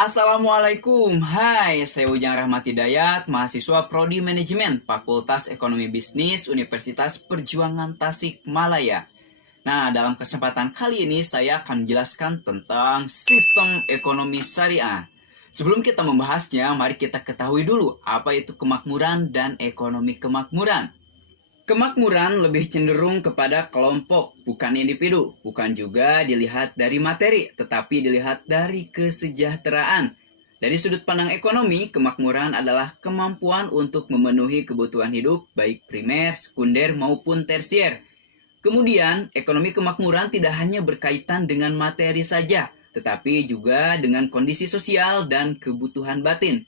Assalamualaikum, hai, saya Ujang Rahmat Hidayat, mahasiswa Prodi Manajemen, Fakultas Ekonomi Bisnis, Universitas Perjuangan Tasikmalaya. Nah, dalam kesempatan kali ini saya akan menjelaskan tentang sistem ekonomi syariah. Sebelum kita membahasnya, mari kita ketahui dulu apa itu kemakmuran dan ekonomi kemakmuran. Kemakmuran lebih cenderung kepada kelompok, bukan individu. Bukan juga dilihat dari materi, tetapi dilihat dari kesejahteraan. Dari sudut pandang ekonomi, kemakmuran adalah kemampuan untuk memenuhi kebutuhan hidup, baik primer, sekunder, maupun tersier. Kemudian, ekonomi kemakmuran tidak hanya berkaitan dengan materi saja, tetapi juga dengan kondisi sosial dan kebutuhan batin.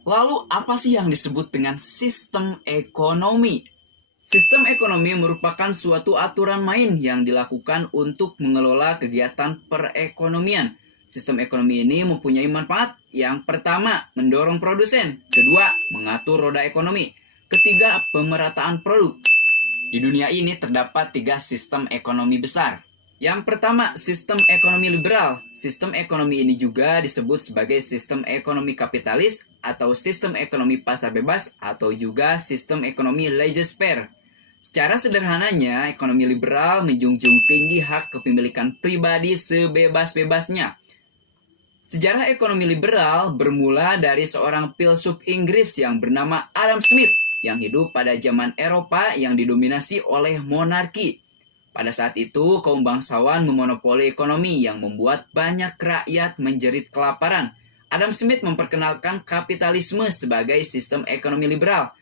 Lalu apa sih yang disebut dengan sistem ekonomi? Sistem ekonomi merupakan suatu aturan main yang dilakukan untuk mengelola kegiatan perekonomian. Sistem ekonomi ini mempunyai manfaat. Yang pertama, mendorong produsen. Kedua, mengatur roda ekonomi. Ketiga, pemerataan produk. Di dunia ini terdapat 3 sistem ekonomi besar. Yang pertama, sistem ekonomi liberal. Sistem ekonomi ini juga disebut sebagai sistem ekonomi kapitalis atau sistem ekonomi pasar bebas atau juga sistem ekonomi laissez-faire. Secara sederhananya, ekonomi liberal menjunjung tinggi hak kepemilikan pribadi sebebas-bebasnya. Sejarah ekonomi liberal bermula dari seorang filsuf Inggris yang bernama Adam Smith yang hidup pada zaman Eropa yang didominasi oleh monarki. Pada saat itu, kaum bangsawan memonopoli ekonomi yang membuat banyak rakyat menjerit kelaparan. Adam Smith memperkenalkan kapitalisme sebagai sistem ekonomi liberal.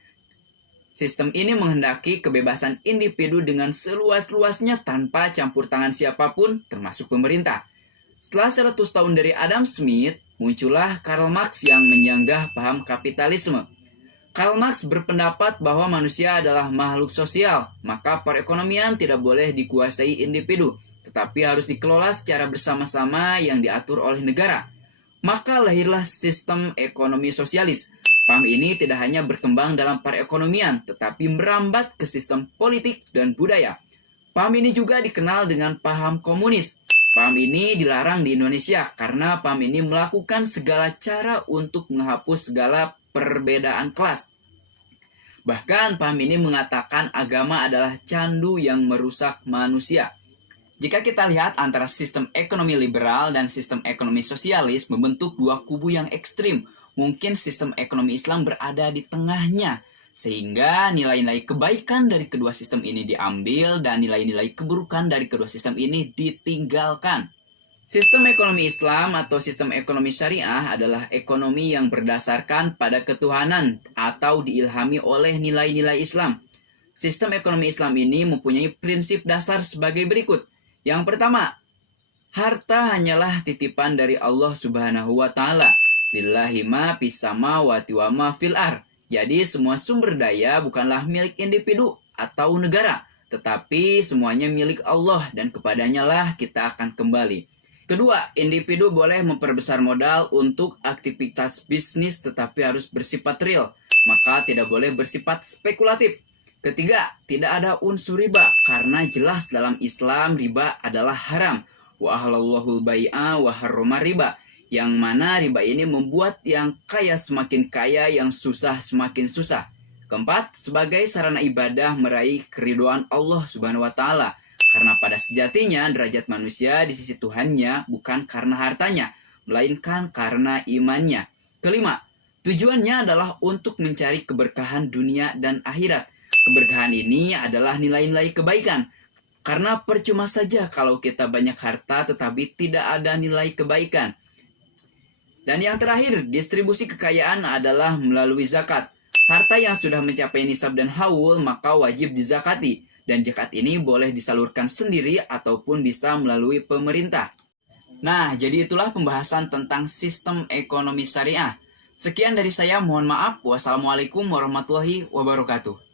Sistem ini menghendaki kebebasan individu dengan seluas-luasnya tanpa campur tangan siapapun, termasuk pemerintah. Setelah 100 tahun dari Adam Smith, muncullah Karl Marx yang menyanggah paham kapitalisme. Karl Marx berpendapat bahwa manusia adalah makhluk sosial, maka perekonomian tidak boleh dikuasai individu, tetapi harus dikelola secara bersama-sama yang diatur oleh negara. Maka lahirlah sistem ekonomi sosialis. Paham ini tidak hanya berkembang dalam perekonomian, tetapi merambat ke sistem politik dan budaya. Paham ini juga dikenal dengan paham komunis. Paham ini dilarang di Indonesia karena paham ini melakukan segala cara untuk menghapus segala perbedaan kelas. Bahkan paham ini mengatakan agama adalah candu yang merusak manusia. Jika kita lihat antara sistem ekonomi liberal dan sistem ekonomi sosialis membentuk 2 kubu yang ekstrim, mungkin sistem ekonomi Islam berada di tengahnya. Sehingga nilai-nilai kebaikan dari kedua sistem ini diambil dan nilai-nilai keburukan dari kedua sistem ini ditinggalkan. Sistem ekonomi Islam atau sistem ekonomi syariah adalah ekonomi yang berdasarkan pada ketuhanan atau diilhami oleh nilai-nilai Islam. Sistem ekonomi Islam ini mempunyai prinsip dasar sebagai berikut. Yang pertama, harta hanyalah titipan dari Allah Subhanahu wa Ta'ala. Lillahi ma fis samawati wa ma fil ardh. Jadi semua sumber daya bukanlah milik individu atau negara, tetapi semuanya milik Allah dan kepadanya lah kita akan kembali. Kedua, individu boleh memperbesar modal untuk aktivitas bisnis tetapi harus bersifat real, maka tidak boleh bersifat spekulatif. Ketiga, tidak ada unsur riba karena jelas dalam Islam riba adalah haram. Wa ahallallahul bai'a wa harrama riba. Yang mana riba ini membuat yang kaya semakin kaya, yang susah semakin susah. Keempat, sebagai sarana ibadah meraih keridhaan Allah Subhanahu wa Ta'ala. Karena pada sejatinya derajat manusia di sisi Tuhannya bukan karena hartanya, melainkan karena imannya. Kelima, tujuannya adalah untuk mencari keberkahan dunia dan akhirat. Keberkahan ini adalah nilai-nilai kebaikan. Karena percuma saja kalau kita banyak harta tetapi tidak ada nilai kebaikan. Dan yang terakhir, distribusi kekayaan adalah melalui zakat. Harta yang sudah mencapai nisab dan haul maka wajib dizakati. Dan zakat ini boleh disalurkan sendiri ataupun bisa melalui pemerintah. Nah, jadi itulah pembahasan tentang sistem ekonomi syariah. Sekian dari saya, mohon maaf. Wassalamualaikum warahmatullahi wabarakatuh.